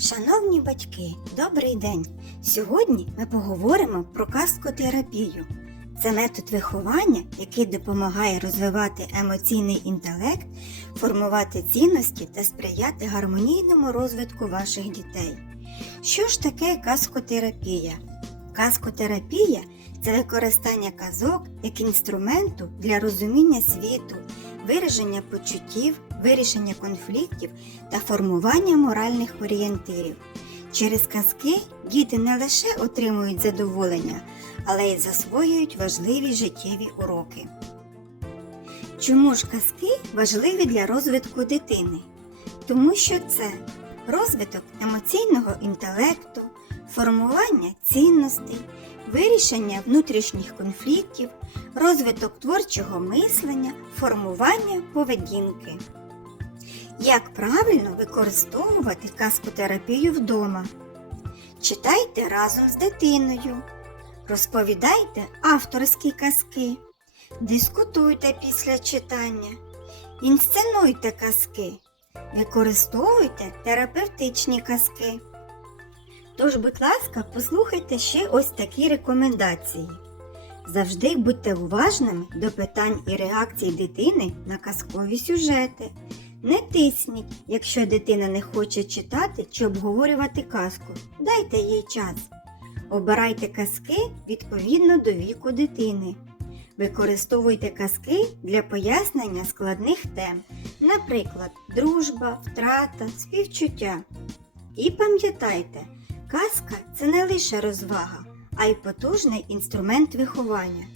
Шановні батьки, добрий день! Сьогодні ми поговоримо про казкотерапію. Це метод виховання, який допомагає розвивати емоційний інтелект, формувати цінності та сприяти гармонійному розвитку ваших дітей. Що ж таке казкотерапія? Казкотерапія це використання казок як інструменту для розуміння світу, вираження почуттів, вирішення конфліктів та формування моральних орієнтирів. Через казки діти не лише отримують задоволення, але й засвоюють важливі життєві уроки. Чому ж казки важливі для розвитку дитини? Тому що це розвиток емоційного інтелекту, формування цінностей, вирішення внутрішніх конфліктів, розвиток творчого мислення, формування поведінки. Як правильно використовувати казкотерапію вдома? Читайте разом з дитиною, розповідайте авторські казки, дискутуйте після читання, інсценуйте казки, використовуйте терапевтичні казки. Тож, будь ласка, послухайте ще ось такі рекомендації. Завжди будьте уважними до питань і реакцій дитини на казкові сюжети. Не тисніть, якщо дитина не хоче читати чи обговорювати казку. Дайте їй час. Обирайте казки відповідно до віку дитини. Використовуйте казки для пояснення складних тем, наприклад, дружба, втрата, співчуття. І пам'ятайте, казка це не лише розвага, а й потужний інструмент виховання.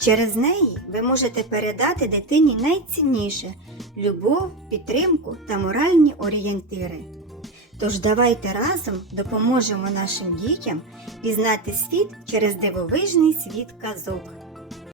Через неї ви можете передати дитині найцінніше любов, підтримку та моральні орієнтири. Тож давайте разом допоможемо нашим дітям пізнати світ через дивовижний світ казок.